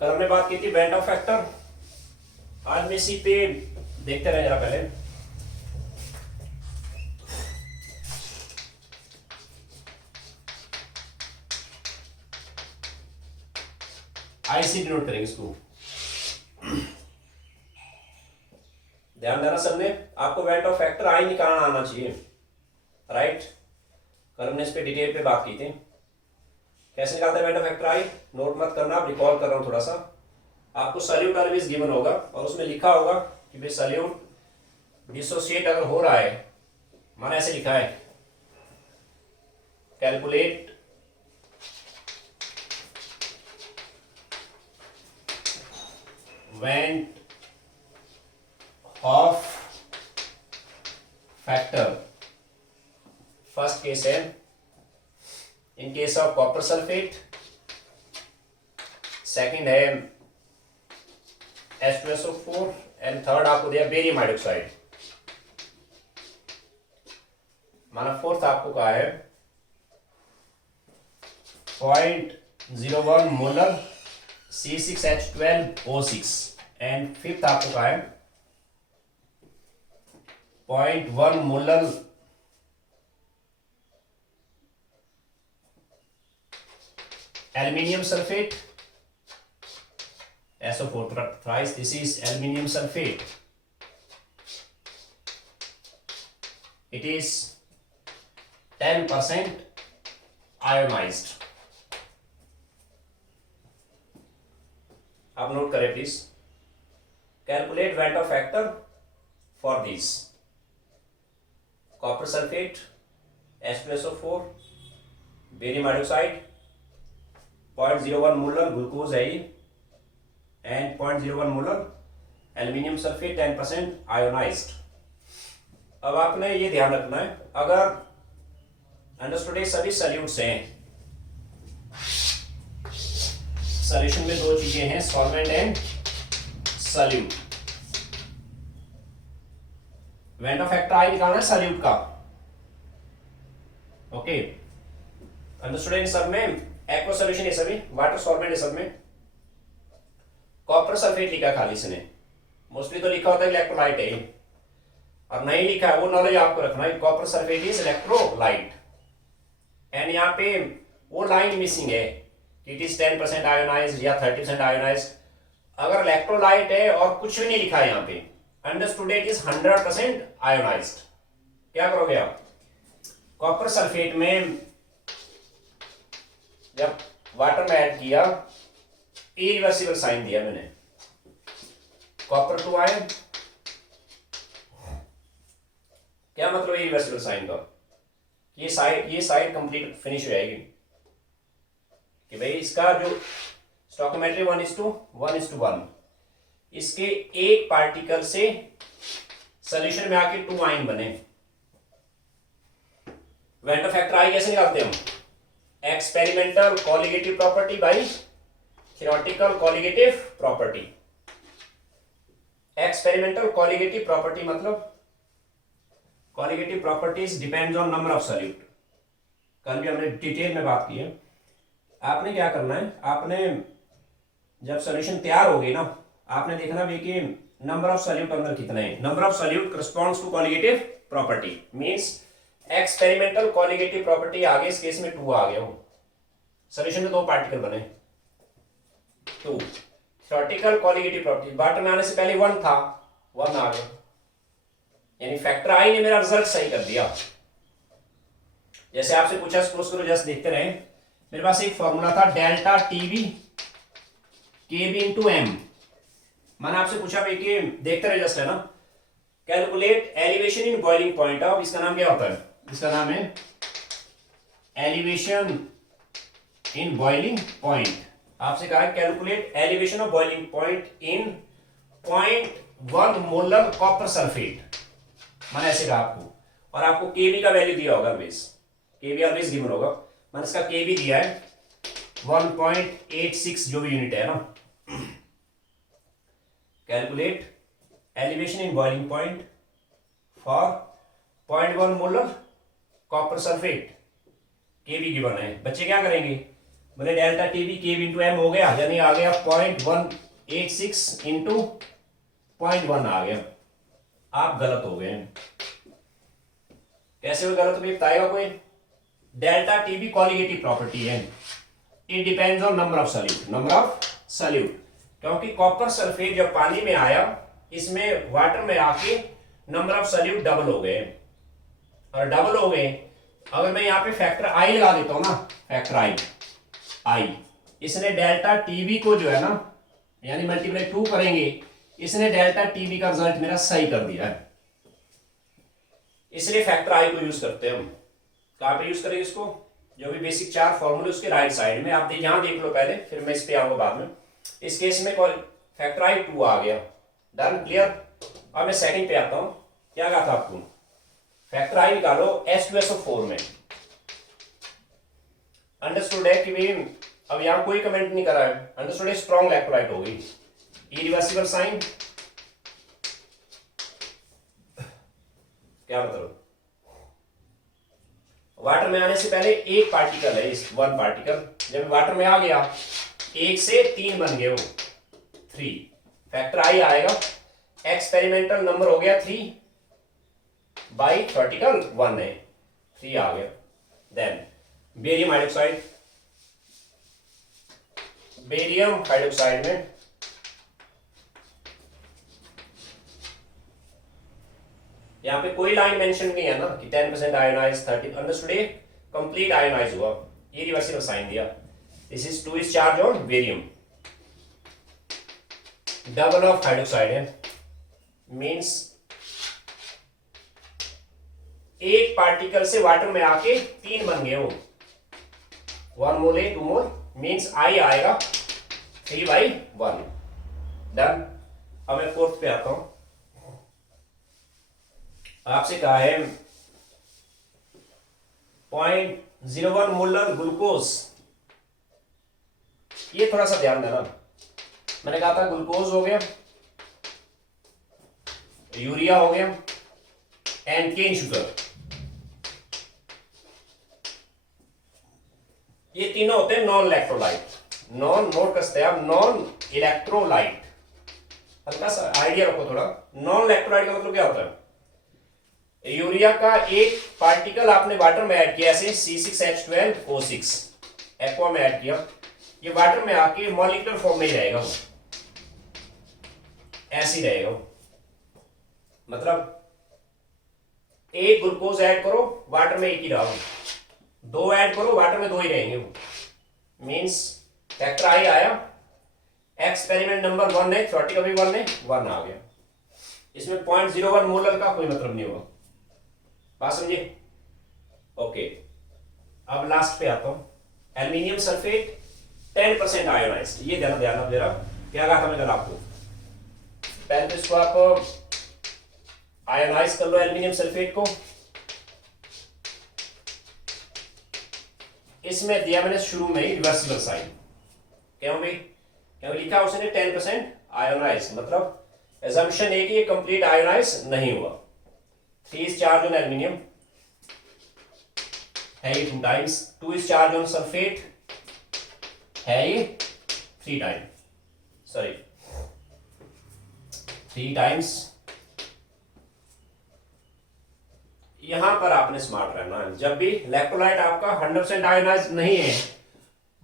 कल हमने बात की थी वेंट ऑफ फैक्टर। आज में इसी पे देखते रहे जरा पहले। आई से डिनोट करेंगे इसको। ध्यान देना सबने, आपको वेंट ऑफ फैक्टर आई निकालना आना चाहिए, राइट। कल हमने इस पे डिटेल पे बात की थी, कैसे निकालते हैं went Hoff factor I. Note मत करना, आप रिकॉल कर रहा हूं थोड़ा सा। आपको सॉल्यूट ऑलवेज गिवन होगा और उसमें लिखा होगा कि भाई सॉल्यूट डिसोसिएट अगर हो रहा है, माना ऐसे लिखा है calculate van't Hoff factor. First case है in case of copper sulphate, second है H2SO4 एंड थर्ड आपको दिया बेरियम हाइड्रोक्साइड। माना फोर्थ आपको कहा है 0.01 मोलर C6H12O6 एंड फिफ्थ आपको कहा है 0.1 molar aluminium sulfate SO4 thrice. This is aluminium sulfate. It is 10% ionized. आप नोट करें please. Calculate van't Hoff factor for this copper sulphate, H2SO4, barium hydroxide, 0.01 molar glucose है and 0.01 molar aluminium sulphate 10% ionised. अब आपने ये ध्यान रखना है, अगर अंडरस्टूड सभी सॉल्यूट्स हैं, सॉल्यूशन में दो चीजें हैं, solvent and solute. Went Hoff factor I निकालना है सॉल्यूट का, ओके। अंडरस्टूड इन सब में एक्वा सॉल्यूशन है सभी, वाटर सॉल्वेंट है सब में। कॉपर सल्फेट लिखा खाली इसने, मोस्टली तो लिखा होता है इलेक्ट्रोलाइट है, और नहीं लिखा है वो नॉलेज आपको रखना है। Copper sulphate is electrolyte and यहाँ पे वो लाइन मिसिंग है कि इट इज 10% आयोनाइज्ड या 30% आयोनाइज्ड। अगर इलेक्ट्रोलाइट है और कुछ भी नहीं लिखा है यहाँ पे, अंडरस्टूड इट इज 100% आयोनाइज्ड, क्या करोगे आप? कॉपर सल्फेट में जब वाटर में ऐड किया, इरिवर्सिबल साइन दिया मैंने, कॉपर टू आयन। क्या मतलब इरिवर्सिबल साइन का? ये साइड कंप्लीट फिनिश हो जाएगी कि भाई इसका जो स्टोइकियोमेट्री 1:1:1, इसके एक पार्टिकल से सॉल्यूशन में आके 2 आयन बने। वेंट ऑफ फैक्टर आई कैसे निकालते हम? Experimental colligative property by theoretical colligative property. Experimental colligative property मतलब colligative properties depends on number of solute. कल भी हमने डिटेल में बात की है। आपने क्या करना है, आपने जब सॉल्यूशन तैयार हो गई ना, आपने देखना भी कि नंबर ऑफ सॉल्यूट अंदर कितने हैं। Number of solute corresponds to colligative property, means experimental colligative property आगे इस केस में 2 आ गया हो, सॉल्यूशन में 2 पार्टिकल बने 2। थ्योरेटिकल कोलिगेटिव प्रॉपर्टी वाटर में आने से पहले 1 था, 1 आ गया, यानी फैक्टर आई ने मेरा रिजल्ट सही कर दिया। जैसे आपसे पूछा, सपोज करो, जस्ट देखते रहे, मेरे पास एक फॉर्मूला था डेल्टा टीवी केबी इंटू एम। मैंने आपसे पूछा भाई कि देखते रहे जस्ट, है ना, calculate elevation in boiling point of, इसका नाम क्या होता है? इसका नाम है एलिवेशन इन बॉइलिंग पॉइंट। आपसे कहा है calculate elevation of boiling point in 0.1 molar copper sulphate. मैंने ऐसे कहा आपको, और आपको केबी का वैल्यू दिया होगा, बेस केबी ऑलवेज गिवन होगा। मैंने इसका केबी दिया है 1.86 जो भी यूनिट है ना। Calculate elevation in boiling point for 0.1 molar copper sulphate, KB given है। बच्चे क्या करेंगे, बोले डेल्टा टीबी केव इंटू एम हो गया, यानी आ गया 0.186 इंटू 0.1 आ गया। आप गलत हो गए। कैसे हुए गलत, भी बताएगा कोई? डेल्टा टीबी कॉलिगेटिव प्रॉपर्टी है, it depends on number of solute, number of solute. क्योंकि कॉपर सल्फेट जब पानी में आया, इसमें वाटर में आके नंबर ऑफ सॉल्यूट डबल हो गए, और डबल हो गए। अगर मैं यहाँ पे फैक्टर आई लगा देता हूं ना, फैक्टर आई, इसने डेल्टा टीबी को जो है ना, यानी मल्टीप्लाई 2 करेंगे, इसने डेल्टा टीबी का रिजल्ट मेरा सही कर दिया है। इसलिए फैक्टर आई को यूज करते हैं हम। कहां पे यूज करेंगे इसको? जो भी बेसिक 4 फॉर्मूले उसके राइट साइड में, आप यहां देख लो पहले, फिर मैं इस पे आऊंगा बाद में। इस केस में फैक्टर आई 2 आ गया, डन, क्लियर। अब मैं सेकंड पे आता हूं। क्या कहा था आपको? फैक्टर आई निकालो H2SO4 में। अंडरस्टूड है कि भाई अब यहां कोई कमेंट नहीं करा है, अंडरस्टूड है, स्ट्रॉन्ग इलेक्ट्रोलाइट होगी, इरिवर्सिबल साइन। क्या मतलब? वाटर में आने से पहले एक पार्टिकल है, इस वन पार्टिकल, जब वाटर में आ गया 1 से 3 बन गए वो 3, फैक्टर आई आएगा, एक्सपेरिमेंटल नंबर हो गया 3 बाई थर्टिकल 1 है, 3 आ गया। Then barium hydroxide, barium hydroxide में यहां पे कोई लाइन मेंशन नहीं है ना कि 10% आयोनाइज 30, अंडरस्टूड, कंप्लीट आयोनाइज हुआ, ये रिवर्सिबल साइन दिया। This is 2 is charge on barium, double of hydroxide है, मींस एक पार्टिकल से वाटर में आके 3 बन गए वो, 1 मोल है 2 मोल, मींस आई आएगा 3/1, डन। अब मैं फोर्थ पे आता हूं। आपसे कहा है 0.01 मोलर ग्लूकोज, ये थोड़ा सा ध्यान देना। मैंने कहा था ग्लूकोज हो गया, यूरिया हो गया, एंड केन शुगर, ये तीनों होते हैं नॉन इलेक्ट्रोलाइट, नॉन, नोट कसते हैं आप, नॉन इलेक्ट्रोलाइट। हल्का सा आइडिया रखो थोड़ा, नॉन इलेक्ट्रोलाइट का मतलब क्या होता है? यूरिया का एक पार्टिकल आपने वाटर में ऐड किया, ऐसे C6H12O6 एक्वा में ऐड किया, ये वाटर में आके मॉलिक्यूलर फॉर्म में ही रहेगा, वो ऐसे ही रहेगा। मतलब एक ग्लूकोज ऐड करो, वाटर में एक ही रहो, 2 ऐड करो, वाटर में 2 ही रहेंगे वो, मींस फैक्टर आई आया, एक्सपेरिमेंट नंबर 1 है, थ्योरेटिकल भी 1 है, 1 आ गया। इसमें 0.01 मोलर का कोई मतलब नहीं होगा, बात समझे? ओके, अब लास्ट पे आता हूं, एल्यूमिनियम सल्फेट 10% आयोनाइज्ड, ये ध्यान दे रहा, क्या कहा था मैं कल आपको? पहले तो इसको आप आयोनाइज कर लो एल्यूमिनियम सल्फेट को। इसमें दिया मैंने शुरू में ही रिवर्सिबल साइन, क्यों भाई? क्यों लिखा उसने 10% आयोनाइज, मतलब assumption है कि ये कंप्लीट आयोनाइज नहीं हुआ। 3 is charge on aluminium है ये 2 times, 2 is charge on sulfate है ये 3 times, सॉरी 3 times। यहां पर आपने स्मार्ट रहना है, जब भी इलेक्ट्रोलाइट आपका 100% आयोनाइज नहीं है,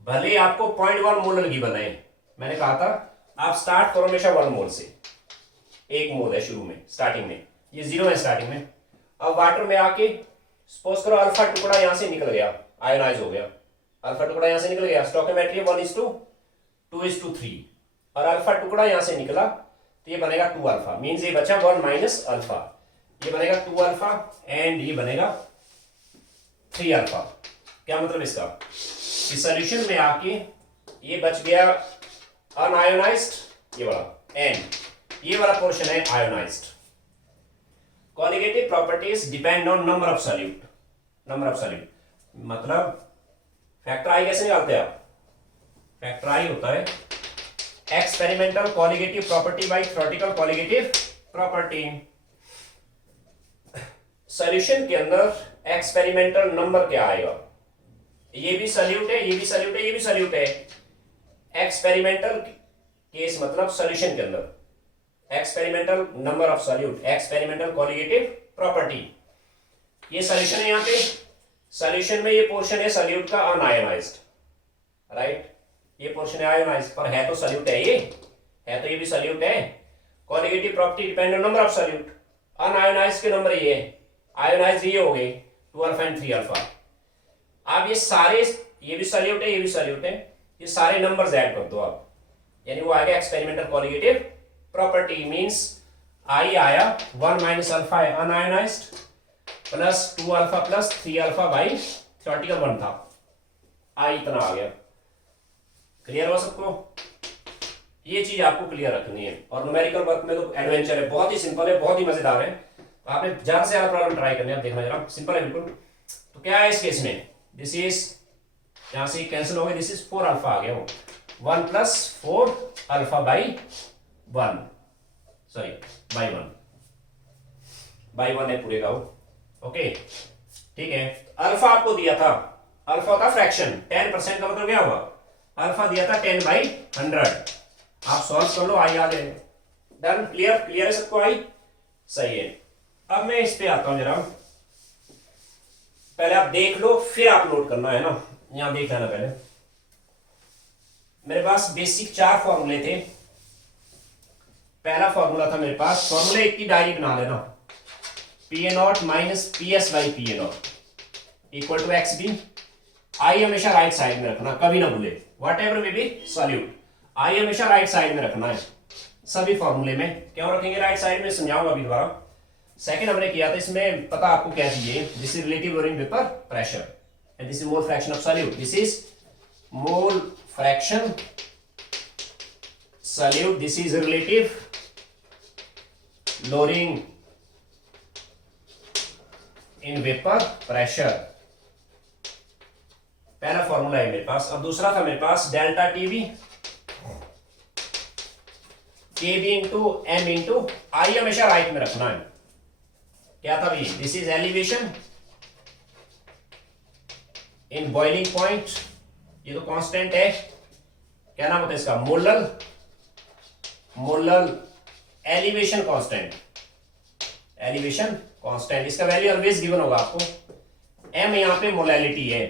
भले आपको 0.1 मोलर की बनाए, मैंने कहा था आप स्टार्ट करो हमेशा 1 मोल से, 1 मोल है शुरू में, स्टार्टिंग में, ये 0 है स्टार्टिंग में। अब वाटर में आके सपोज करो अल्फा टुकड़ा यहां से निकल गया, आयोनाइज हो गया, अल्फा टुकड़ा यहां से निकल गया, स्टोइकियोमेट्री 1:2:3, और अल्फा टुकड़ा यहां से निकला तो ये बनेगा 2 अल्फा, मींस ये बचा 1 माइनस अल्फा, ये बनेगा 2 अल्फा एंड ये बनेगा 3 अल्फा। क्या मतलब इसका? इस सॉल्यूशन में आके ये बच गया अनआयोनाइज्ड, ये वाला, एंड ये वाला पोर्शन है ionised. Colligative properties depend on number of solute, number of solute मतलब फैक्टर आई कैसे निकालते हैं आप? फैक्टर आई होता है experimental colligative property bye theoretical colligative property. Solution के अंदर एक्सपेरिमेंटल नंबर क्या आएगा? ये भी सॉल्यूट है, ये भी सॉल्यूट है, ये भी सॉल्यूट है। एक्सपेरिमेंटल केस मतलब सॉल्यूशन के अंदर, experimental number of solute, experimental colligative property. ये सॉल्यूशन है, यहाँ पे सॉल्यूशन में ये पोर्शन है सॉल्यूट का अनआयोनाइज्ड, राइट, ये पोर्शन है आयोनाइज्ड, पर है तो सॉल्यूट है, ये है तो ये भी सॉल्यूट है। Colligative property depend on number of solute, unionised के नंबर ये है, आयोनाइज्ड ये हो गए 2 अल्फा एंड 3 अल्फा। अब ये सारे, ये भी सॉल्यूट है, ये भी सॉल्यूट है, ये सारे नंबर्स ऐड कर दो आप, यानी वो आ गया experimental colligative property. Means I आया 1 माइनस अल्फा है unionised plus 2 alpha plus 3 alpha by theoretical 1 था, आई इतना आ गया। क्लियर हो सबको? ये चीज आपको क्लियर रखनी है। और न्यूमेरिकल वर्क में तो एडवेंचर है, बहुत ही सिंपल है, बहुत ही मजेदार है। तो आपने ज्यादा से ज्यादा प्रॉब्लम ट्राई करनी है। आप देखना जरा, सिंपल है बिल्कुल। तो क्या है इस केस में, दिस इज, यहां से कैंसिल हो गया, दिस इज 4 अल्फा आ गया, वो 1 plus 4 alpha by 1, sorry by 1 है पूरे का वो, ओके ठीक है। अल्फा आपको दिया था, अल्फा था फ्रैक्शन, 10% का मतलब क्या हुआ, अल्फा दिया था 10/100। आप सॉल्व कर लो, आई आ जाए, डन, क्लियर, क्लियर है सबको, आई सही है। अब मैं इस पे आता हूं जरा, पहले आप देख लो फिर आप नोट करना है ना, यहां देख लेना पहले। मेरे पास बेसिक 4 फॉर्मूले थे। पहला फॉर्मूला था मेरे पास, फॉर्मूले एक की डायरी बना लेना, PA0 minus PS by PA0 equal to XB। आई हमेशा राइट साइड में रखना, कभी ना भूले, वट एवर में भी सॉल्यूट, आई हमेशा राइट साइड में रखना है सभी फॉर्मूले में। क्यों रखेंगे राइट साइड में, समझाऊंगा अभी दोबारा। सेकंड हमने किया था, इसमें पता आपको क्या चाहिए, this is relative lowering vapour pressure and this is mole fraction of solute, this is mole fraction solute, this is relative lowering in vapour pressure. पहला फॉर्मूला है मेरे पास। अब दूसरा था मेरे पास डेल्टा टीवी केबी इंटू एम इंटू, आई हमेशा right में रखना है। क्या था भाई, this is elevation in boiling point, ये तो कांस्टेंट है, क्या नाम होता है इसका, molal elevation constant, elevation constant, इसका वैल्यू ऑलवेज गिवन होगा आपको। एम यहां पे मोलैलिटी है,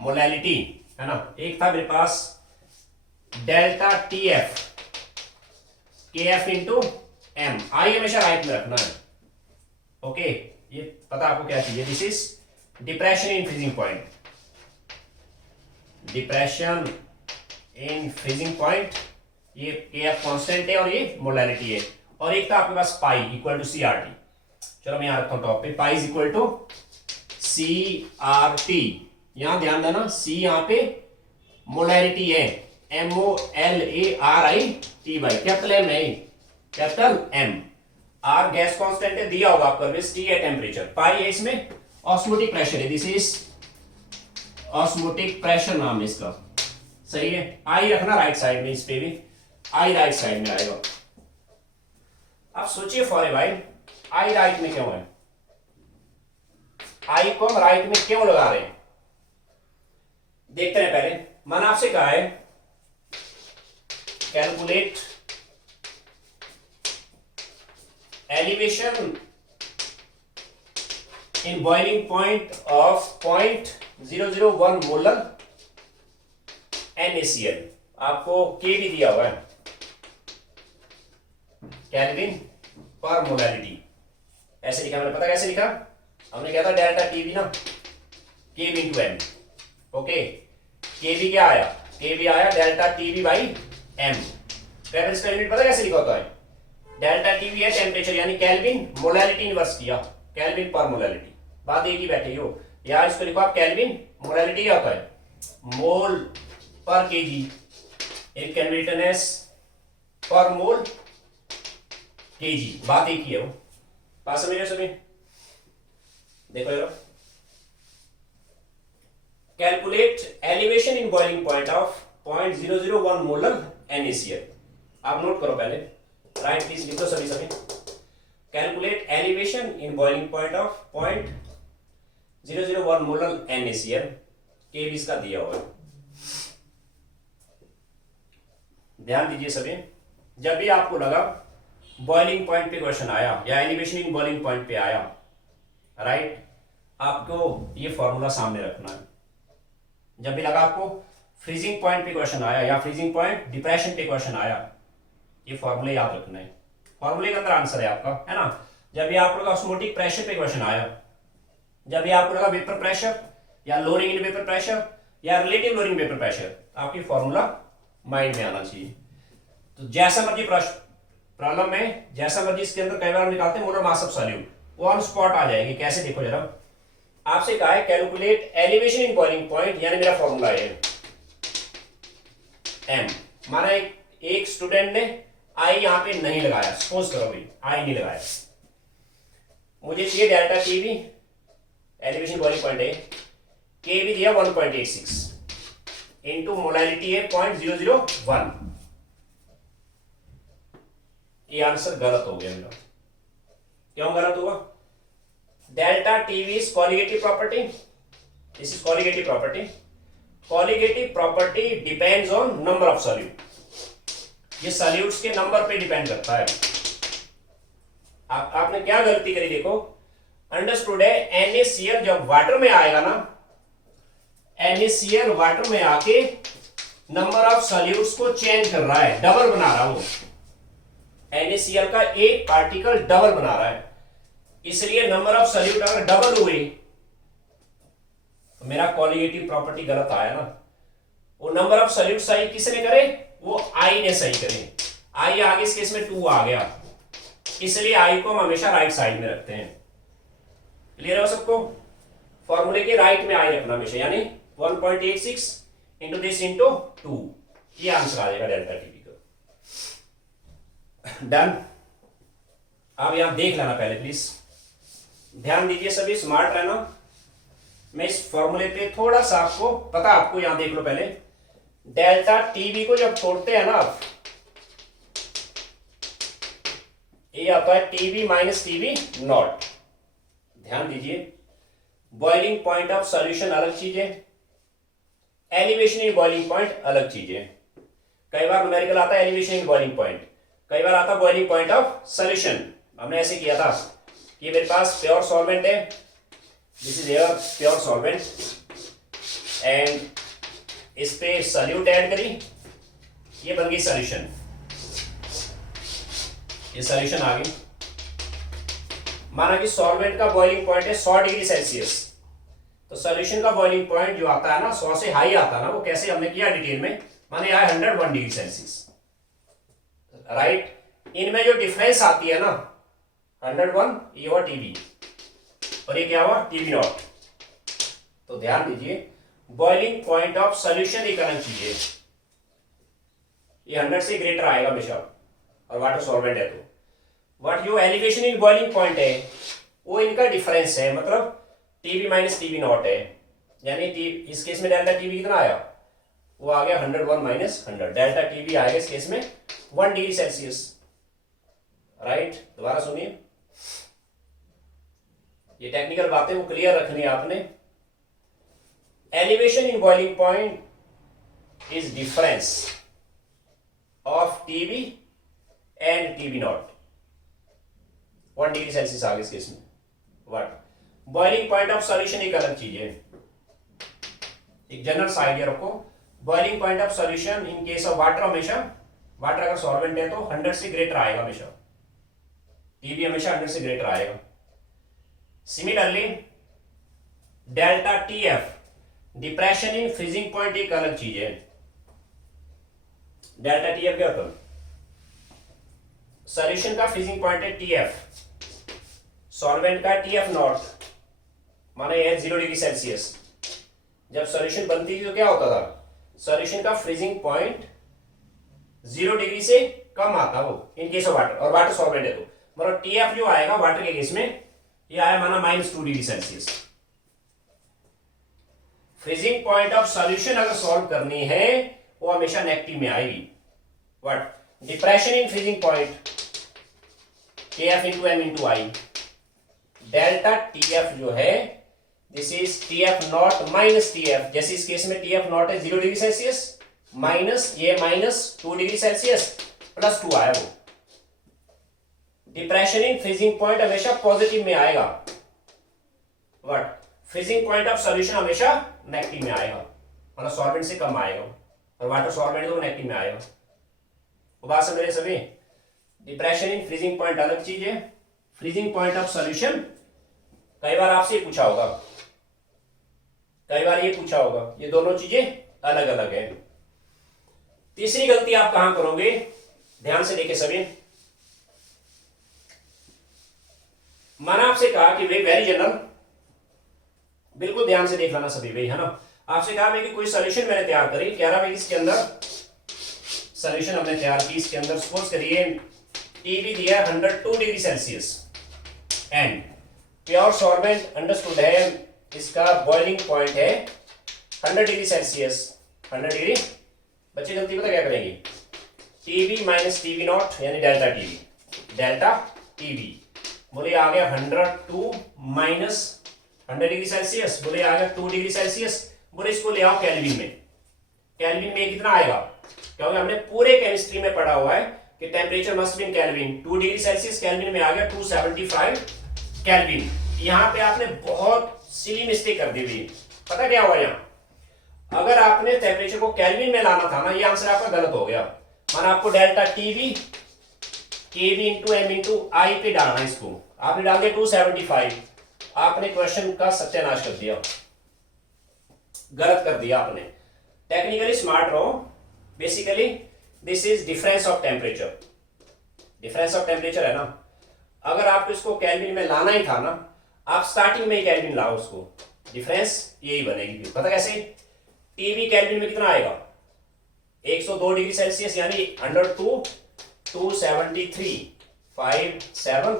मोलैलिटी है ना। एक था मेरे पास delta TF KF into m, i हमेशा राइट में रखना है, ओके। ये पता आपको क्या चाहिए, this is depression in freezing point, depression in freezing point, ये KF कांस्टेंट है और ये मोलैलिटी है। और एक था आपके पास पाई इक्वल टू CRT, चलो मैं यहां रखता हूं टॉप पे, pi is equal to CRT। यहां ध्यान देना, C यहां पे मोलैरिटी है, MOLARIT बाई कैपिटल M है, capital M। R gas constant है, दिया होगा आपको, T है टेम्परेचर, पाई है इसमें ऑस्मोटिक प्रेशर है, दिस इज ऑस्मोटिक प्रेशर नाम है इसका, सही है। आई रखना राइट साइड में, इस पे भी आई राइट साइड में आएगा। अब सोचिए for a while, I right में क्यों है, आई को हम राइट में क्यों लगा रहे हैं, देखते हैं। पहले मैंने आपसे कहा है calculate elevation in boiling point of 0.001 molar NaCl, आपको के भी दिया हुआ है, केल्विन पर मोलैरिटी, ऐसे लिखा मैंने, पता कैसे लिखा, हमने क्या था डेल्टा टीवी ना, Kb into M, okay. Kb क्या आया, केबी आया delta Tb by M. Reference का यूनिट पता कैसे लिखा होता है, डेल्टा टीवी है टेम्परेचर, यानी केल्विन, मोलैरिटी इनवर्स किया, केल्विन पर मोलैरिटी, बात एक ही बैठे हो। या इसको लिखो आप केल्विन, मोलैरिटी क्या होता है, mole per kg, it can be written as per mole KG, बात एक ही है वो, बात समझ रहे सभी। देखो जरा, calculate elevation in boiling point of 0.001 molar NaCl। आप नोट करो पहले, राइट प्लीज लिख दो सभी। Calculate elevation in boiling point of 001 molar NaCl, के भी इसका दिया हुआ है। ध्यान दीजिए सभी, जब भी आपको लगा बॉइलिंग पॉइंट पे क्वेश्चन आया या एलिवेशन इन बॉइलिंग पॉइंट पे आया, राइट, आपको ये फॉर्मूला सामने रखना है। जब भी लगा आपको फ्रीजिंग पॉइंट पे क्वेश्चन आया या फ्रीजिंग पॉइंट डिप्रेशन पे क्वेश्चन आया, ये फॉर्मूले याद रखना है। फॉर्मूले के अंदर आंसर है आपका, है ना। जब भी आपको लगा ऑस्मोटिक प्रेशर पे क्वेश्चन आया, जब भी आपको लगा वेपर प्रेशर या लोअरिंग इन वेपर प्रेशर या रिलेटिव लोअरिंग वेपर प्रेशर, आपकी फॉर्मूला माइंड में आना चाहिए। तो जैसा मर्जी प्रॉब्लम में जैसा मर्जी इसके अंदर कई बार हम निकालते हैं मोलर मास ऑफ सॉल्यूट, वो ऑन स्पॉट आ जाएगी। कैसे, देखो जरा, आपसे कहा है calculate elevation in boiling point, यानी मेरा फॉर्मूला है एम। माना एक स्टूडेंट ने आई यहां पे नहीं लगाया, सपोज करो भाई आई नहीं लगाया, मुझे चाहिए delta T B, elevation boiling point है, के भी दिया 1.86 इंटू मोलैरिटी है 0.001। ये आंसर गलत हो गया मेरा। क्यों गलत हुआ? Delta TV is colligative property, this is colligative property. Colligative property depends on number of solute, ये सॉल्यूट्स के नंबर पे डिपेंड करता है। आपने क्या गलती करी, देखो, अंडरस्टूड है NaCl जब वाटर में आएगा ना, NaCl वाटर में आके नंबर ऑफ सॉल्यूट्स को चेंज कर रहा है, डबल बना रहा है वो। NaCl का एक पार्टिकल डबल बना रहा है, इसलिए नंबर ऑफ सॉल्यूट अगर डबल हुई तो मेरा कॉलिगेटिव प्रॉपर्टी गलत आया ना। वो नंबर ऑफ सॉल्यूट सही किसने करे? वो आई ने सही करे। आई आगे इस केस में 2 आ गया, इसलिए आई को हम हमेशा राइट साइड में रखते हैं। क्लियर हो सबको? फॉर्मूले के राइट में आई रखना हमेशा, यानी 1.86 इंटू दिस इंटू 2, ये आंसर आ जाएगा डेल्टा टीबी का। डन। अब यहां देख लेना पहले प्लीज, ध्यान दीजिए सभी, स्मार्ट रहना। मैं इस फॉर्मूले पे थोड़ा सा आपको पता, आपको यहां देख लो पहले, डेल्टा टीबी को जब छोड़ते हैं ना आप, ये आता है टीबी माइनस टीबी नॉट। ध्यान दीजिए, बॉइलिंग पॉइंट ऑफ सॉल्यूशन अलग चीज है, एलिवेशन इन बॉइलिंग पॉइंट अलग चीज है। कई बार न्यूमेरिकल आता है एलिवेशन इन बॉइलिंग पॉइंट, कई बार आता है बॉइलिंग पॉइंट ऑफ सॉल्यूशन। हमने ऐसे किया था कि मेरे पास प्योर सॉल्वेंट है, this is your pure solvent, and इस पे सॉल्यूट ऐड करी, ये बन गई सॉल्यूशन, ये सॉल्यूशन आ गई। माना कि सॉल्वेंट का बॉइलिंग पॉइंट है 100 डिग्री सेल्सियस, तो सॉल्यूशन का बॉइलिंग पॉइंट जो आता है ना 100 से हाई आता है ना, वो कैसे हमने किया डिटेल में, माने आया 101 डिग्री सेल्सियस, राइट। इनमें जो डिफरेंस आती है ना 101, ये हुआ टीबी और ये क्या हुआ टीबी नॉट। तो ध्यान दीजिए, बॉइलिंग पॉइंट ऑफ सॉल्यूशन एक अलग चीज है, ये 100 से ग्रेटर आएगा हमेशा, और वाटर सॉल्वेंट है तो व्हाट जो एलिवेशन इन बॉइलिंग पॉइंट है वो इनका डिफरेंस है, मतलब टीबी माइनस टीबी नॉट है, यानी इस केस में डेल्टा टीबी कितना आया, वो आ गया 101 माइनस 100, डेल्टा टीबी आएगा इस केस में 1 डिग्री सेल्सियस, राइट। दोबारा सुनिए, ये टेक्निकल बातें वो क्लियर रखनी है आपने। Elevation in boiling point is difference of TB and TB naught, 1 degree Celsius आ गया इस केस में। What boiling point of solution एक अलग चीज है, एक जनरल सा आइडिया रखो। Boiling point of solution in case of water, हमेशा वाटर अगर सॉल्वेंट है तो 100 से ग्रेटर आएगा हमेशा, टीबी हमेशा 100 से ग्रेटर आएगा। Similarly delta TF, depression in freezing point एक अलग चीज है। डेल्टा टीएफ क्या होता है? सॉल्यूशन का फ्रीजिंग पॉइंट है टीएफ, सॉल्वेंट का टीएफ नॉट, माना ये 0 डिग्री सेल्सियस। जब सॉल्यूशन बनती थी तो क्या होता था, सॉल्यूशन का फ्रीजिंग पॉइंट 0 डिग्री से कम आता वो इन केस ऑफ वाटर, और वाटर सॉल्वेंट है तो मतलब टीएफ जो आएगा वाटर के केस में, ये आया माना -2 degree Celsius. Freezing point of solution अगर सॉल्व करनी है वो हमेशा नेगेटिव में आएगी। What depression in freezing point KF into M into I, delta TF जो है this is T F not minus T F, जैसे इस केस में टी एफ नॉट है 0 डिग्री सेल्सियस माइनस ये माइनस 2 डिग्री सेल्सियस प्लस 2 आया वो। Depression in freezing point हमेशा पॉजिटिव में आएगा, but freezing point of solution हमेशा नेगेटिव में आएगा, मतलब सॉल्वेंट से कम आएगा, और वाटर सॉल्वेंट तो नेगेटिव में आएगा। वो बात समझ रहे सभी। डिप्रेशन इन फ्रीजिंग पॉइंट अलग चीज है, फ्रीजिंग पॉइंट ऑफ सॉल्यूशन कई बार आपसे पूछा होगा, कई बार ये पूछा होगा, ये दोनों चीजें अलग अलग है। तीसरी गलती आप कहां करोगे, ध्यान से देखे सभी। मैंने आपसे कहा कि वे वेरी जनरल, बिल्कुल ध्यान से देख लेना सभी भाई, है ना। आपसे कहा मैं कि कोई सॉल्यूशन मैंने तैयार करी, कह रहा भाई इसके अंदर सॉल्यूशन हमने तैयार की, इसके अंदर सपोज करिए टीबी दिया 102 degree Celsius and pure solvent understood है, इसका बॉइलिंग पॉइंट है 100 डिग्री सेल्सियस, 100 डिग्री। बच्चे गलती पता क्या करेंगे, टीबी माइनस टीबी नॉट यानी डेल्टा टीबी, डेल्टा टीबी बोले आ गया 102 माइनस 100 डिग्री सेल्सियस, बोले आ गया 2 डिग्री सेल्सियस, बोले इसको ले आओ केल्विन में, केल्विन में कितना आएगा, क्योंकि हमने पूरे केमिस्ट्री में पढ़ा हुआ है कि temperature must be in kelvin, 2 degree Celsius kelvin में आ गया 275 केल्विन। यहाँ पे आपने बहुत सिली मिस्टेक कर दी हुई, पता क्या हुआ यहाँ, अगर आपने टेम्परेचर को केल्विन में लाना था ना, ये आंसर आपका गलत हो गया। माना आपको delta TB KB into m into आई पे डालना, इसको आपने डाल दिया 275, आपने क्वेश्चन का सत्यानाश कर दिया, गलत कर दिया आपने। टेक्निकली स्मार्ट रहो, basically this is difference of temperature, difference of temperature है ना। अगर आपको इसको केल्विन में लाना ही था ना, आप स्टार्टिंग में ही केल्विन लाओ उसको, डिफरेंस यही बनेगी। पता कैसे, टीवी केल्विन में कितना आएगा 102 डिग्री सेल्सियस यानी 102 273 57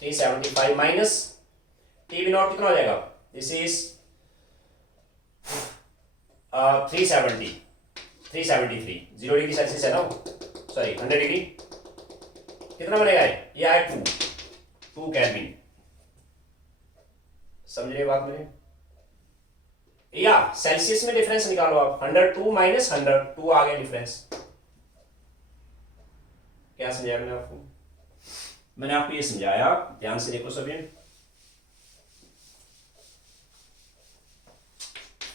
375 माइनस टीवी नॉट कितना हो जाएगा, दिस इज 373 0 डिग्री सेल्सियस है ना, सॉरी 100 डिग्री कितना बनेगा, ये आया 2 केल्विन। समझ रहे बात मेरे, या सेल्सियस में डिफरेंस निकालो आप, 102 माइनस 100, 2 आ गया डिफरेंस। क्या समझाया मैंने आपको, मैंने आपको ये समझाया, ध्यान से देखो सभी।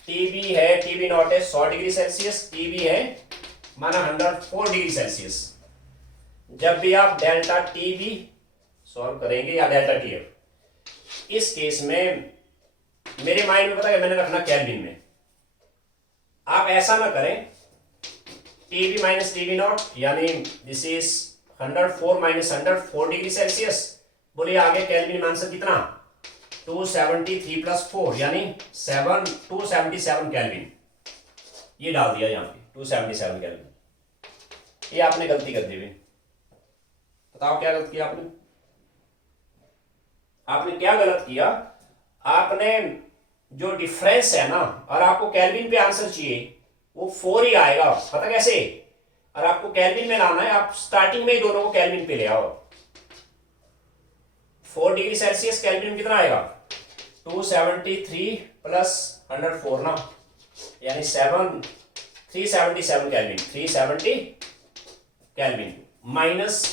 टीबी है, टीबी नॉट है 100 डिग्री सेल्सियस, टीबी है माना 104 डिग्री सेल्सियस। जब भी आप डेल्टा टीबी सॉल्व करेंगे या डेल्टा टीएफ, इस केस में मेरे माइंड में पता है मैंने रखना केल्विन में, आप ऐसा ना करें टीबी माइनस टीबी नॉट यानी this is 104 minus 104 degree Celsius, बोलिए आगे केल्विन में आंसर कितना 273 प्लस 4 यानी 277 केल्विन, ये डाल दिया यहाँ पे 277 केल्विन। ये आपने गलती कर दी हुई, बताओ क्या गलत किया आपने, आपने क्या गलत किया, आपने जो डिफरेंस है ना, और आपको केल्विन पे आंसर चाहिए वो 4 ही आएगा, पता कैसे, और आपको केल्विन में लाना है, आप स्टार्टिंग में ही दोनों को केल्विन पे ले आओ। 4 डिग्री सेल्सियस केल्विन में कितना आएगा 273 प्लस 104 ना, यानी 377 kelvin, 370 kelvin minus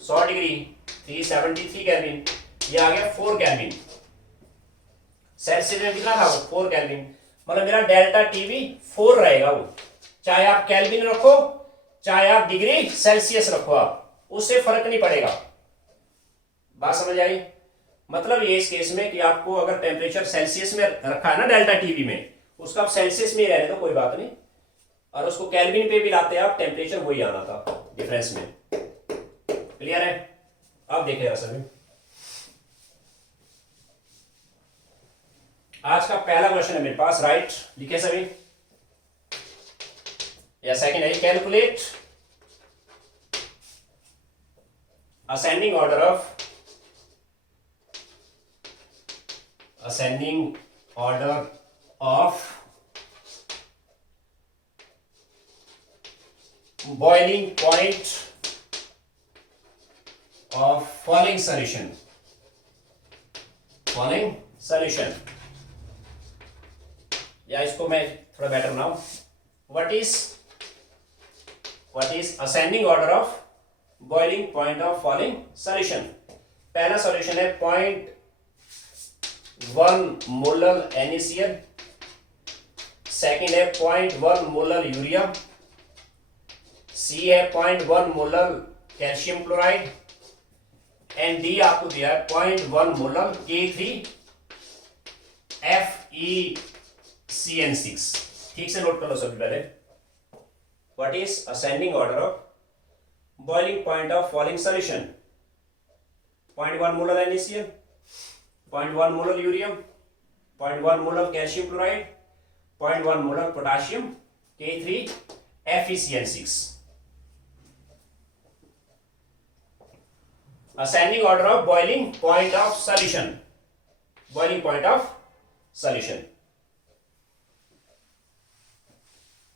100 degree 373 kelvin, ये आ गया 4 केल्विन। सेल्सियस में कितना था 4 केल्विन, मतलब मेरा डेल्टा टीवी 4 रहेगा वो, चाहे आप केल्विन रखो चाहे आप डिग्री सेल्सियस रखो, आप उससे फर्क नहीं पड़ेगा। बात समझ आई, मतलब ये इस केस में कि आपको अगर टेम्परेचर सेल्सियस में रखा है ना डेल्टा टीवी में, उसका आप सेल्सियस में ही रहने दो कोई बात नहीं, और उसको केल्विन पे भी लाते आप टेम्परेचर वही आना था डिफरेंस में। क्लियर है, अब देखिएगा सभी, आज का पहला क्वेश्चन है मेरे पास, राइट लिखे सभी, या सेकंड है calculate ascending order of boiling point of following solution following solution, या इसको मैं थोड़ा बेटर बनाऊं, what is ascending order of boiling point of following solution. पहला सॉल्यूशन है 0.1 मोलर NaCl, सेकेंड है 0.1 मोलर यूरिया, सी है 0.1 molar calcium chloride, and D आपको दिया है 0.1 मोलर K3FeCN6। ठीक से नोट कर लो सबसे पहले, what is ascending order of boiling point of following solution. 0.1 molar NaCl, 0.1 molar urea, 0.1 molar calcium chloride, 0.1 molar potassium K3FeCN6। Ascending order of boiling point of solution, boiling point of solution.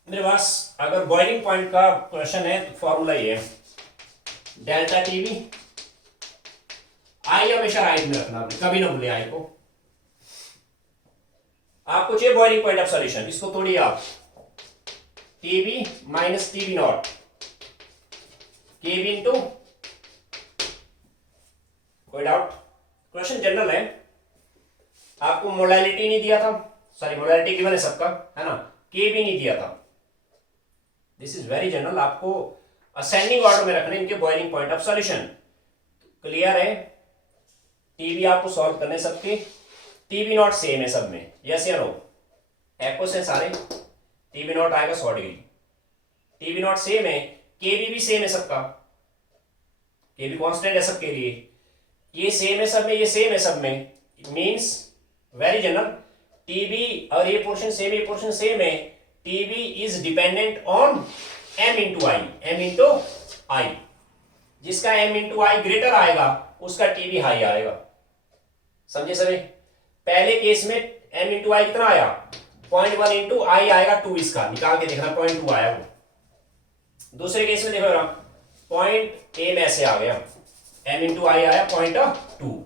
मेरे पास अगर boiling point का question है तो formula ये है, delta TV, आई हमेशा right में रखना, कभी ना भूले आई को। आपको चाहिए बॉइलिंग पॉइंट ऑफ सॉल्यूशन, इसको तोड़िए आप, टीबी माइनस टीबी नॉट केबी इंटू, कोई डाउट? क्वेश्चन जनरल है, आपको मोलैलिटी नहीं दिया था, सॉरी मोलैलिटी गिवन है सबका, है ना, के भी नहीं दिया था। दिस इज वेरी जनरल, आपको असेंडिंग ऑर्डर में रखने इनके boiling point of solution. Clear है? टीबी आपको सॉल्व करने सबके, टीबी नॉट सेम है सब में, यस या नो? एक्वस है सारे, टीबी नॉट आएगा 100 डिग्री, टीबी नॉट सेम है, केबी भी सेम है सबका, केबी कांस्टेंट है सबके लिए, ये सेम है सब में, ये सेम है सब में, मींस वेरी जनरल, टीबी और ये पोर्शन सेम, ये पोर्शन सेम है, TB is dependent on m into i, m into i, जिसका m इंटू आई ग्रेटर आएगा उसका टीबी हाई आएगा। समझे सभी? पहले केस में m इंटू आई कितना आया, 0.1 इंटू आई आएगा 2, इसका निकाल के देखना 0.2 आया वो। दूसरे केस में देखो जरा, पॉइंट ए में ऐसे आ गया, m इंटू आई आया 0.2,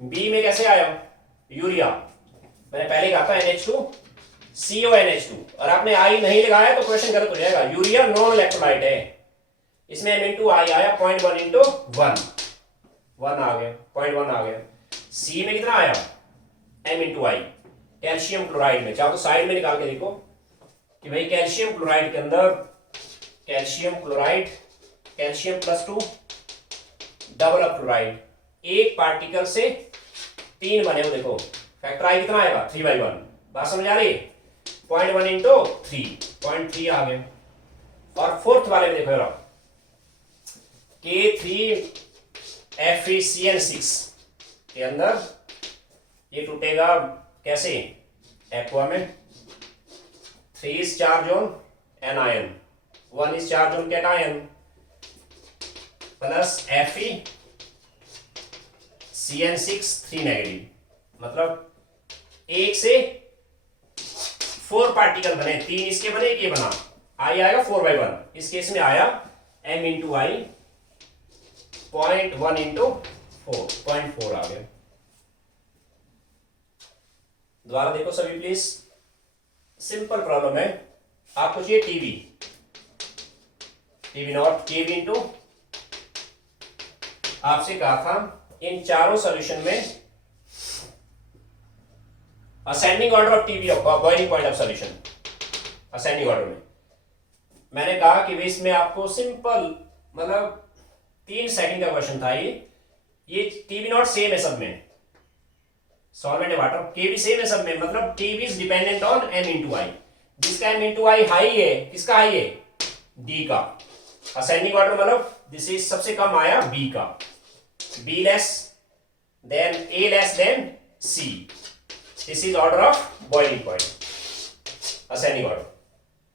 बी में कैसे आया, यूरिया, मैंने पहले कहा था NH2 CONH2, और आपने आई नहीं लगाया तो क्वेश्चन गलत हो जाएगा, यूरिया नॉन इलेक्ट्रोलाइट है, इसमें m इंटू आई आया 0.1 इंटू 1 आ गया, 0.1 आ गया। सी में कितना आया, m इंटू आई, कैल्शियम क्लोराइड में, चाहो तो साइड में निकाल के देखो कि भाई कैल्शियम क्लोराइड के अंदर, calcium chloride, calcium +2 double up chloride, एक पार्टिकल से 3 बने हो, देखो फैक्टर आई कितना आएगा 3/1, बात समझ आ रही है? 0.1 इंटू 3, 0.3 आ गए। और फोर्थ वाले में देखो जरा, K3FeCN6 के अंदर ये टूटेगा कैसे, एक्वा में, 3 is charge on anion, 1 is charge on cation, plus FeCN6 3 negative, मतलब 1 से 4 पार्टिकल बने, 3 इसके बने, एक ये बना, आई आएगा 4/1, इस केस में आया m इंटू आई 0.1 इंटू 4, 0.4 आ गया। दोबारा देखो सभी प्लीज, सिंपल प्रॉब्लम है, आपको चाहिए टीबी नॉट केबी इंटू, आपसे कहा था इन चारों सॉल्यूशन में ascending order of TB boiling point of solution, ascending order में मैंने कहा कि इसमें आपको सिंपल, मतलब 3 सेकंड का क्वेश्चन था ये टीबी नॉट सेम है सब में, सॉल्वेंट है वाटर, केबी सेम है सब में, मतलब TB is dependent on m into i, जिसका m इंटू आई हाई है, किसका हाई है, डी का। असेंडिंग ऑर्डर मतलब दिस इज सबसे कम आया बी का, B less than A less than C, this is order of boiling point, ascending order.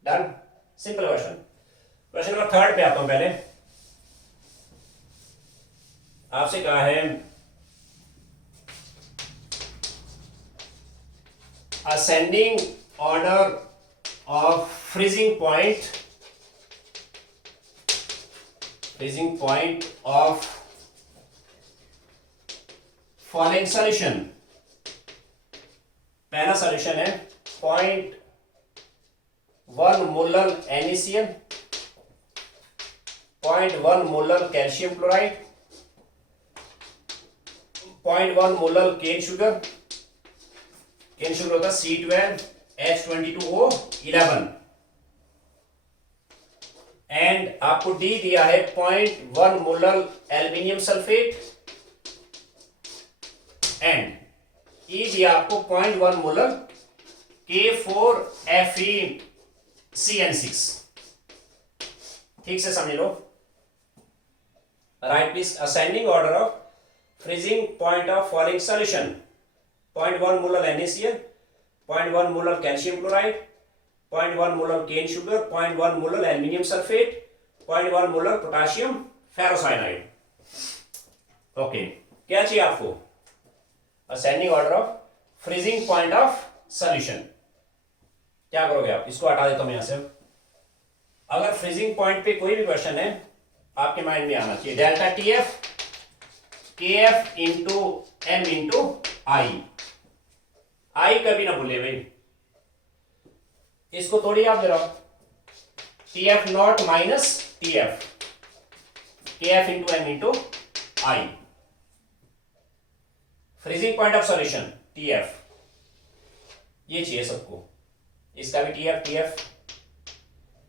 Done, simple question. Question number 3 पे आता हूं। पहले आपसे कहा है ascending order of freezing point of following solution, पहला सॉल्यूशन है 0.1 molar NaCl, 0.1 molar calcium chloride, 0.1 molar cane sugar होता है C12H22O11, एंड आपको डी दिया है 0.1 molar aluminium sulphate, and E दिया आपको 0.1 मोलर K4FeCN6। ठीक से समझ लो। Write please ascending order of freezing point of following solution: 0.1 molar NaCl, 0.1 molar calcium chloride, 0.1 molar cane sugar, 0.1 molar aluminium sulphate, 0.1 molar potassium ferrocyanide. Okay, क्या चाहिए आपको? Ascending order of freezing point of solution. क्या करोगे आप? इसको हटा देता हूं यहां से। अगर फ्रीजिंग पॉइंट पे कोई भी क्वेश्चन है आपके माइंड में आना चाहिए delta TF KF into M into I कभी ना भूले भाई, इसको थोड़ी आप जरा TF naught minus TF KF into M into I। Freezing point of solution TF, ये चाहिए सबको। इसका भी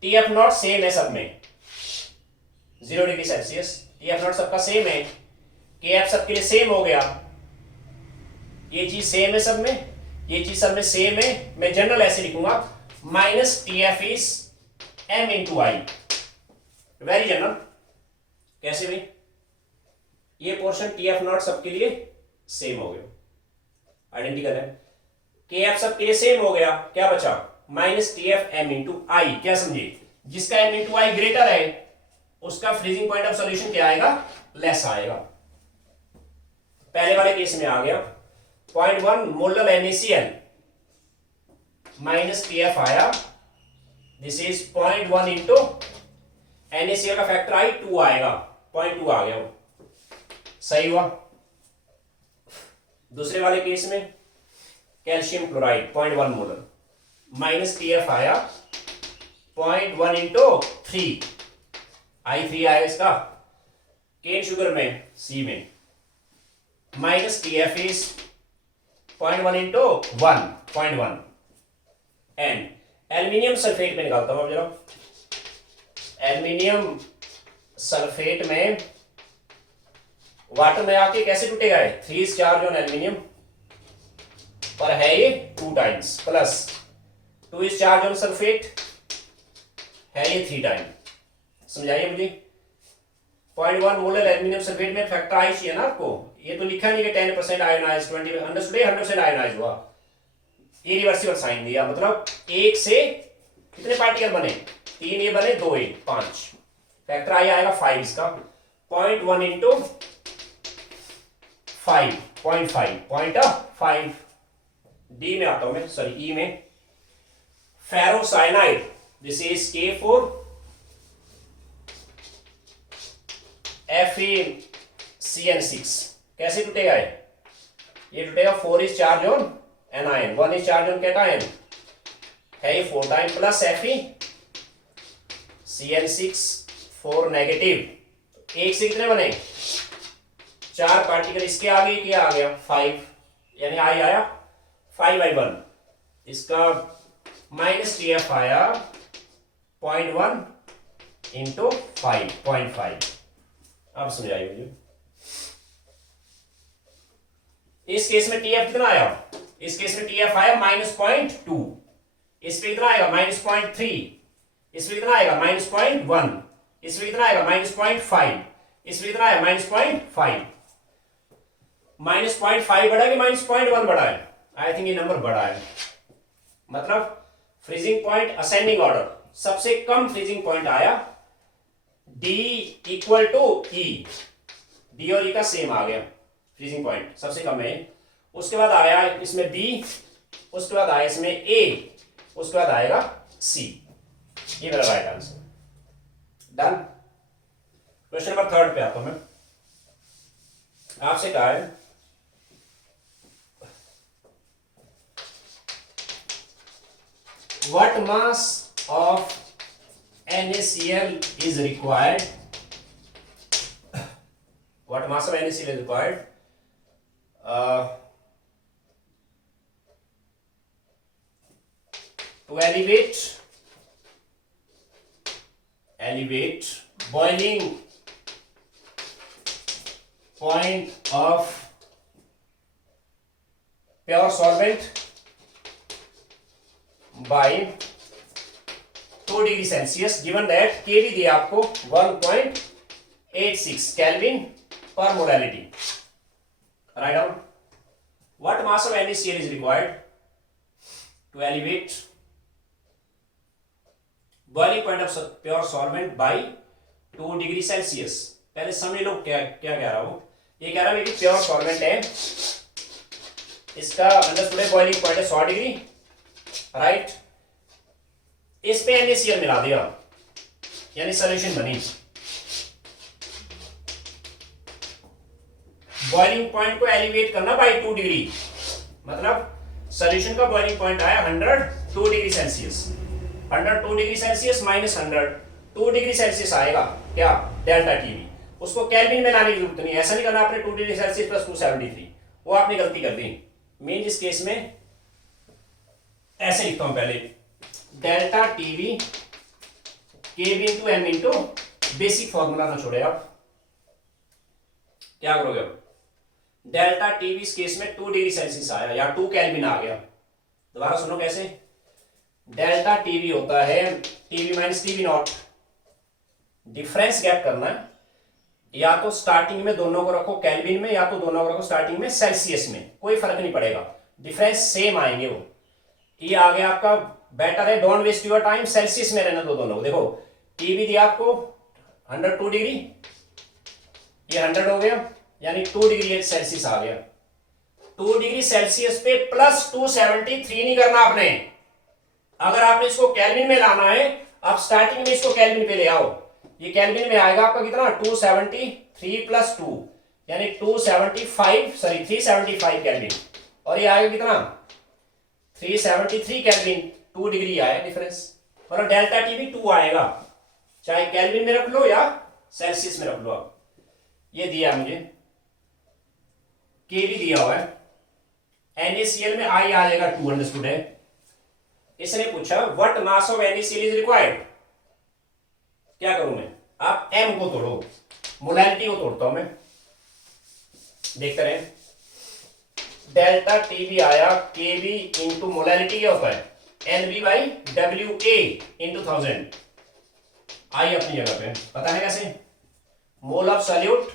TF नॉट सेम है सब में, 0 डिग्री सेल्सियस। TF नॉट सबका सेम है, KF सबके लिए सेम हो गया। ये चीज सेम है सब में, ये चीज सब में सेम है। मैं जनरल ऐसे लिखूंगा minus TF is M into I, very general. कैसे भाई? ये पोर्शन TF नॉट सबके लिए सेम हो गया, आइडेंटिकल है। KF सबके लिए सेम हो गया, क्या बचा? Minus TF M into I। क्या समझे? जिसका M इंटू I ग्रेटर है उसका फ्रीजिंग पॉइंट ऑफ सॉल्यूशन क्या आएगा? लेस आएगा। पहले वाले केस में आ गया 0.1 मोलर NaCl माइनस TF आया, दिस इज 0.1 इंटू NaCl का फैक्टर आई 2 आएगा, 0.2 आ गया वो, सही हुआ। दूसरे वाले केस में calcium chloride 0.1 molar minus TF आया 0.1 इंटू 3 I3 आएगा इसका। केन शुगर में C में minus TF is 0.1 into 1.1, and aluminium sulphate में निकालता हूं अब जरा। एल्यूमिनियम सल्फेट में वाटर में आके कैसे टूटेगा? 3 चार्ज ऑन एल्यूमिनियम पर है ये 2 times, plus 2 is charge on sulphate है ये 3 टाइम। समझाइए मुझे। 0.1 मोलर एल्यूमिनियम सल्फेट में फैक्टर आई चाहिए ना आपको। ये तो लिखा नहीं कि 10% आयोनाइज, 100% आयोनाइज हुआ, इरिवर्सिबल साइन दिया, मतलब एक से कितने पार्टिकल बने? 3 ये बने, 2 ये 5, फैक्टर आई आएगा 5 इसका। 0.1 इंटू 5, 0.5 डी में आता हूं मैं, सॉरी ई में। Ferrocyanide, this is K4FeCN6। कैसे टूटेगा ये टूटेगा 4 is charge on anion, 1 is charge on cation, है ये 4 टाइम, प्लस FeCN6 4 नेगेटिव। एक से कितने बने? 4 पार्टिकल इसके आगे, क्या आ गया? 5, यानी आई आया 5/1। इसका माइनस TF आया 0.1 इंटू 5, 0.5। अब समझाइए मुझे। इस केस में TF कितना आया? इस केस में TF आया -0.2, इस पे कितना आएगा? -0.3, इस पे कितना आएगा? -0.1, इस पे कितना आएगा? -0.5, इस पे कितना आया? -0.5। -0.5 बड़ा कि -0.1 बड़ा है? आई थिंक ये नंबर बड़ा है। मतलब फ्रीजिंग पॉइंट असेंडिंग ऑर्डर, सबसे कम फ्रीजिंग पॉइंट आया D equal to E, D और E का सेम आ गया, फ्रीजिंग पॉइंट सबसे कम है। उसके बाद आया इसमें B, उसके बाद आया इसमें A, उसके बाद आएगा C। ये मेरा right answer. Done. Question number 3 पे आता हूं मैं। आपसे कहा है what mass of NaCl is required, what mass of NaCl is required to elevate boiling point of pure solvent by 2 degree Celsius, given that KB दिया आपको 1.86 kelvin per molality. Write down what mass of NaCl is required to elevate boiling point of pure solvent by 2 degree Celsius. पहले समझ लो क्या क्या कह रहा हूं. ये कह रहा हूं कि प्योर सॉल्वेंट है, इसका अंडरस्टूड बॉइलिंग पॉइंट है 100 डिग्री. राइट, इस पे NaCl मिला दिया, यानी सॉल्यूशन बनी. बॉइलिंग पॉइंट को एलिवेट करना बाय 2 डिग्री, मतलब सॉल्यूशन का बॉइलिंग पॉइंट आया 102 degree Celsius. 102 degree Celsius minus 102 degree Celsius आएगा क्या, डेल्टा टीवी. उसको केल्विन में लाने की जरूरत नहीं, ऐसा नहीं करना आपने 2 डिग्री सेल्सियस प्लस 273, वो आपने गलती कर दी. मीन इस केस में ऐसे लिखता हूं पहले, delta TB KB into m into basic formula ना छोड़े आप. क्या करोगे अब, डेल्टा टीवी इस केस में 2 डिग्री सेल्सियस आया या 2 केल्विन आ गया. दोबारा सुनो कैसे, डेल्टा टीवी होता है TV minus TV not. Difference gap करना है, या तो स्टार्टिंग में दोनों को रखो केल्विन में, या तो दोनों को रखो स्टार्टिंग में सेल्सियस में, कोई फर्क नहीं पड़ेगा, डिफरेंस सेम आएंगे वो. ये आ गया आपका, बेटर है don't waste your time, Celsius में रहने दो दोनों. देखो टीवी दिया आपको 102 डिग्री, ये 100 हो गया, यानी 2 डिग्री सेल्सियस आ गया. 2 डिग्री सेल्सियस पे प्लस 273 नहीं करना आपने. अगर आपने इसको केल्विन में लाना है, आप स्टार्टिंग में इसको केल्विन पे ले आओ. ये केल्विन में आएगा आपका कितना, 273 प्लस 2 यानी 375 केल्विन, और ये आएगा कितना 373 केल्विन. 2 डिग्री आया डिफरेंस, मतलब डेल्टा टीवी 2 आएगा, चाहे केल्विन में रख लो या सेल्सियस में रख लो. आप ये दिया मुझे, केवी दिया हुआ है, NaCl में आई आ जाएगा 2, अंडरस्टूड है. इसने पूछा what mass of NaCl is required. क्या करूं मैं, आप m को तोड़ो, मोलैलिटी को तोड़ता हूं मैं. देखते रहे, डेल्टा टीवी आया केवी इंटू मोलैलिटी क्या होता है, NB बाई WA इंटू 1000. आई अपनी जगह पे, पता है कैसे, mole of solute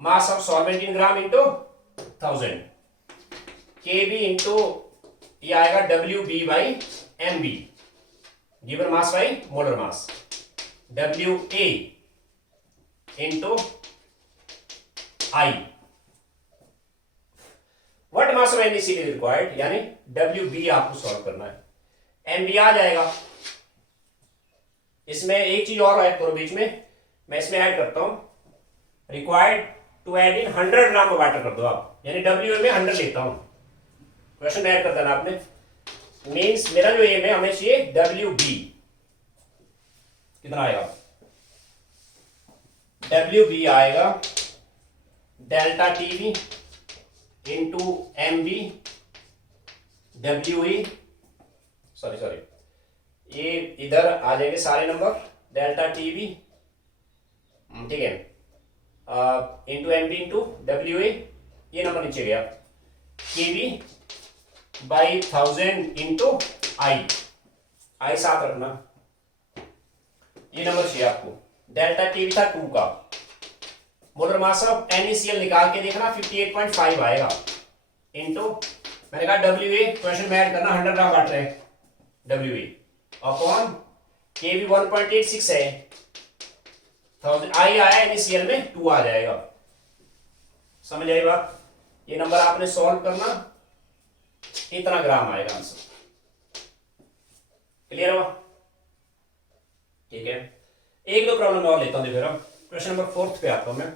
mass of solvent in gram into 1000. Kb into ये आएगा WB by MB, given mass by molar mass, WA into I. What mass of NaCl is required, यानी WB आपको सॉल्व करना है. MB आ जाएगा. इसमें एक चीज और ऐड करो बीच में, मैं इसमें ऐड करता हूं, required to add in 100 gram of water कर दो आप, यानी WA में 100 लेता हूं. क्वेश्चन ऐड कर देना आपने. मीन्स मेरा जो एम है, हमें चाहिए WB. कितना आएगा, WB आएगा delta TV into MB WA, sorry ये इधर आ जाएंगे सारे नंबर, डेल्टा टीवी ठीक है, इंटू MB इंटू WA, ये नंबर नीचे गया, केवी बाई 1000 इंटू आई साथ रखना. ये नंबर चाहिए आपको. डेल्टा टीवी था 2 का, मोलर मास ऑफ NaCl निकाल के देखना 58.5 आएगा, इंटू मैंने कहा WA, क्वेश्चन में ऐड करना 100 ग्राम वाटर है WA अपॉन केवी 1.86 है, 1000 आई आया, NaCl में 2 आ जाएगा. समझ आई बात. ये नंबर आपने सॉल्व करना, इतना ग्राम आएगा आंसर. क्लियर हुआ, ठीक है. एक दो प्रॉब्लम और लेता हूं, देखो हम क्वेश्चन नंबर 4 पे आता हूं मैं.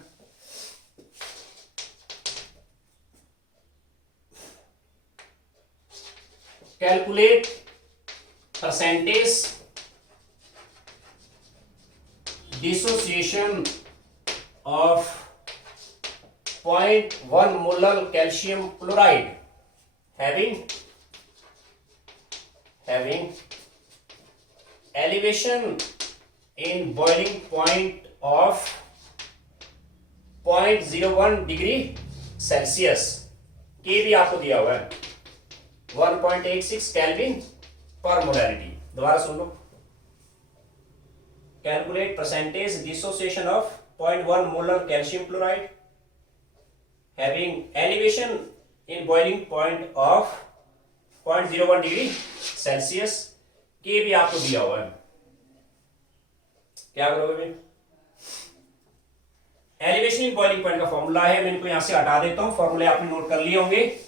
Calculate percentage dissociation of 0.1 molar calcium chloride having elevation in boiling point of 0.01 degree Celsius, के भी आपको दिया हुआ है 1.86 केल्विन पर मोलैरिटी। दोबारा सुन लो, calculate percentage dissociation of 0.1 molar calcium chloride having elevation in boiling point of 0.01 degree Celsius, के भी आपको दिया हुआ है। क्या करोगे भाई? एलिवेशन इन बॉइलिंग पॉइंट का फॉर्मूला है, मैं इनको यहां से हटा देता हूं, फॉर्मूले आपने नोट कर लिए होंगे।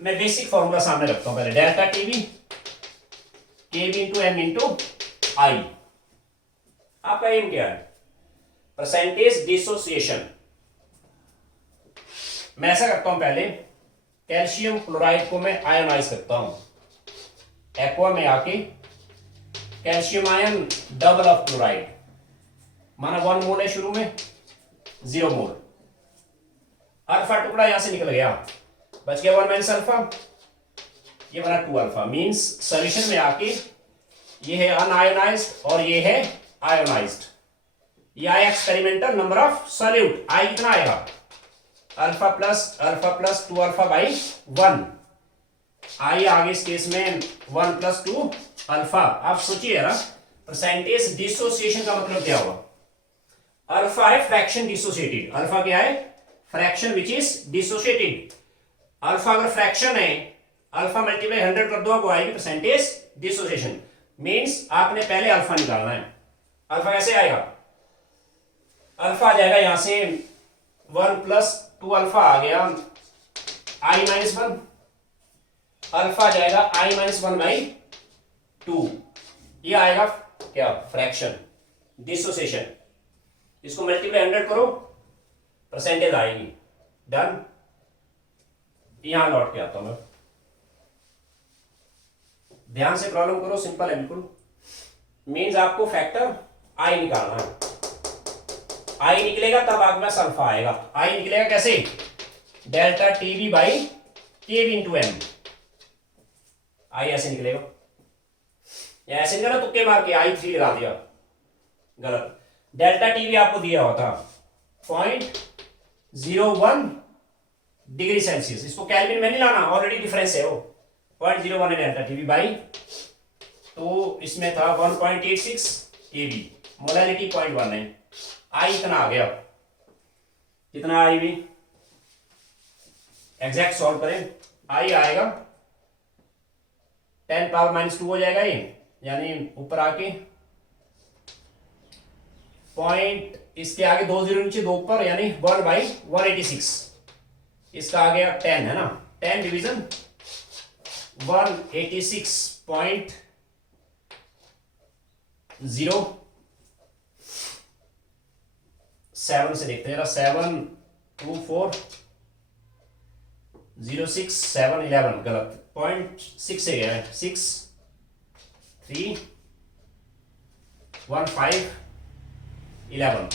मैं बेसिक फॉर्मूला सामने रखता हूं पहले, डेल्टा टीवी के बी इंटू एम इंटू आई। आपका एम क्या है? Percentage dissociation. मैं ऐसा करता हूं, पहले कैल्शियम क्लोराइड को मैं आयनाइज करता हूं, एक्वा में आके calcium ion double of chloride, माना 1 मोल है शुरू में, 0 मोल, अल्फा टुकड़ा यहां से निकल गया, बच गया 1 माइनस अल्फा, ये बना 2 अल्फा। मींस सॉल्यूशन में आके ये है अनआयोनाइज्ड और ये है आयोनाइज्ड। ये आया एक्सपेरिमेंटल नंबर ऑफ सॉल्यूट, आई कितना आएगा? Alpha plus 2 alpha by 1। आई आगे इस केस में 1 प्लस 2 अल्फा। आप सोचिए ना, परसेंटेज डिसोसिएशन का मतलब क्या हुआ? अल्फा है फ्रैक्शन डिसोसिएटेड। अल्फा क्या है? Fraction which is dissociated. Alpha अगर फ्रैक्शन है, अल्फा मल्टीप्लाई 100 कर दो, आपको आएगी परसेंटेज डिसोसिएशन। मींस आपने पहले अल्फा निकालना है। अल्फा कैसे आएगा? अल्फा आ जाएगा यहां से 1 प्लस 2 अल्फा आ गया आई माइनस 1, अल्फा आ जाएगा आई माइनस 1 बाई 2। ये आएगा क्या? Fraction dissociation. इसको मल्टीप्लाई 100 करो, परसेंटेज आएगी। डन। यहां लौट के आता हूं मैं, ध्यान से प्रॉब्लम करो, सिंपल है बिल्कुल। मींस आपको फैक्टर आई निकालना है। आई निकलेगा तब आपके पास अल्फा आएगा। आई निकलेगा कैसे? डेल्टा टीवी बाई के बी इंटू एम। आई ऐसे निकलेगा, या ऐसे निकला तुक्के मार के आई 3 लगा दिया, गलत। डेल्टा टीवी आपको दिया हुआ था 0.01 डिग्री सेल्सियस। इसको केल्विन में नहीं लाना, ऑलरेडी डिफरेंस है वो। 0.01 है डेल्टा टीवी बाई, तो इसमें था 1.86 केबी, मोलैरिटी 0.1 है। आई इतना आ गया, कितना आई भी एग्जैक्ट सॉल्व करें, आई आएगा 10 पावर माइनस 2 हो जाएगा ये, यानी ऊपर आके पॉइंट, इसके आगे 2 जीरो नीचे 2 ऊपर, यानी 1/186। इसका आ गया 10 है ना, 10 डिवीजन 186.0 7 से देखते हैं, 7 2 4 0 6 7 11, गलत, 0.6 से गया है, 6 3 1 5 11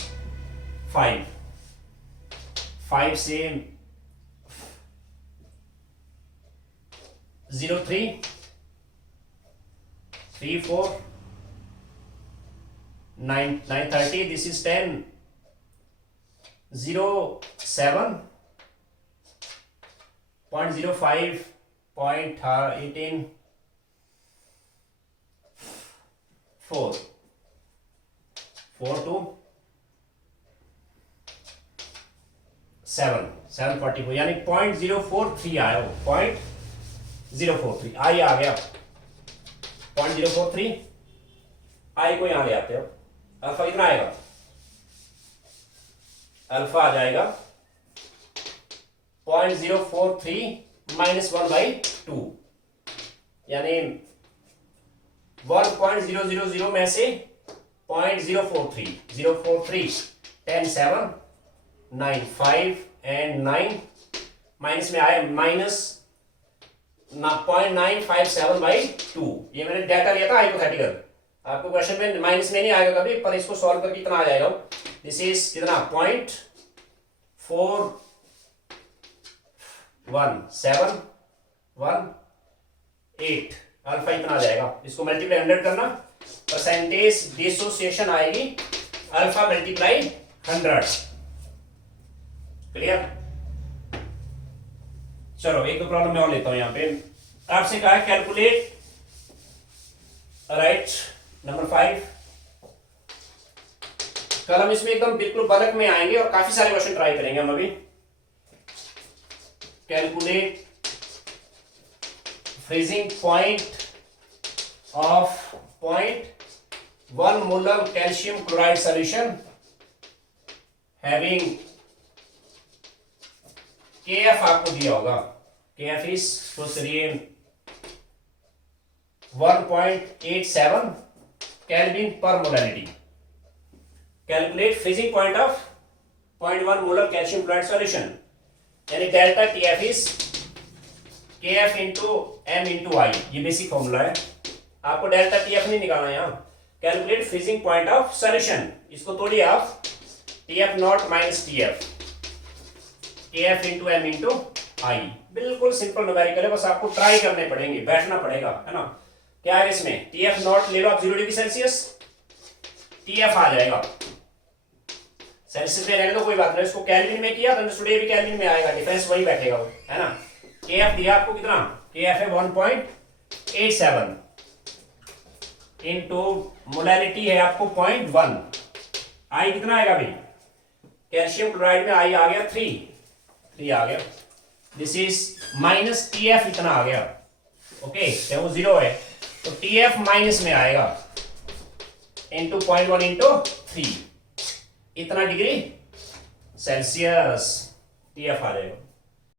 5 से 0 3 3 4 9 9 30, this is 10 0 7 0.05 0.18 4 4 2 7 744, यानी 0.043 आया वो, 0.043 आई आ गया 0.043। आई को यहां ले आते हो, अल्फा कितना आएगा? अल्फा आ जाएगा 0.043 माइनस 1/2, यानी 1.000 में से 0.043 043 10 7 9 5 एंड 9 माइनस में आया माइनस ना 0.957/2। ये मैंने डाटा लिया था हाइपोथेटिकल, आपको क्वेश्चन में माइनस में नहीं आएगा कभी, पर इसको सॉल्व करके कितना आ जाएगा, दिस इज कितना 0.41718 अल्फा इतना आ जाएगा। इसको मल्टीप्लाई 100 करना, परसेंटेज डिसोसिएशन आएगी अल्फा मल्टीप्लाई 100। क्लियर? चलो एक दो प्रॉब्लम मैं और लेता हूं। यहां पे आपसे कहा है कैलकुलेट राइट नंबर 5। कल हम इसमें एकदम बिल्कुल बल्क में आएंगे और काफी सारे क्वेश्चन ट्राई करेंगे हम अभी। Calculate freezing point of 0.1 molar calcium chloride solution having KF आपको दिया होगा, KF इज सोचिए 1.87 kelvin per molarity. Calculate freezing point of 0.1 molar calcium chloride solution, यानी delta TF is KF into M into I। ये basic formula है, आपको delta TF नहीं निकालना है। यहाँ calculate freezing point of solution, इसको तोड़िए आप, TF naught minus TF, KF into M into I। बिल्कुल सिंपल न्यूमेरिकल है, बस आपको ट्राई करने पड़ेंगे, बैठना पड़ेगा, है ना। क्या है इसमें, TF नॉट ले लो आप 0 डिग्री सेल्सियस, TF आ जाएगा। सेल्सियस में रहने दो कोई बात नहीं, इसको केल्विन में किया तो टुडे भी केल्विन में आएगा, डिफरेंस वही बैठेगा वो, है ना। KF दिया आपको कितना, KF है 1.87 इंटू मोलैरिटी है आपको 0.1, I कितना आएगा भाई, कैल्शियम क्लोराइड में I आ गया 3 आ गया, दिस इज माइनस TF इतना आ गया। ओके चाहे वो 0 है तो TF माइनस में आएगा इंटू 0.1 इंटू 3, इतना डिग्री सेल्सियस TF आ जाएगा।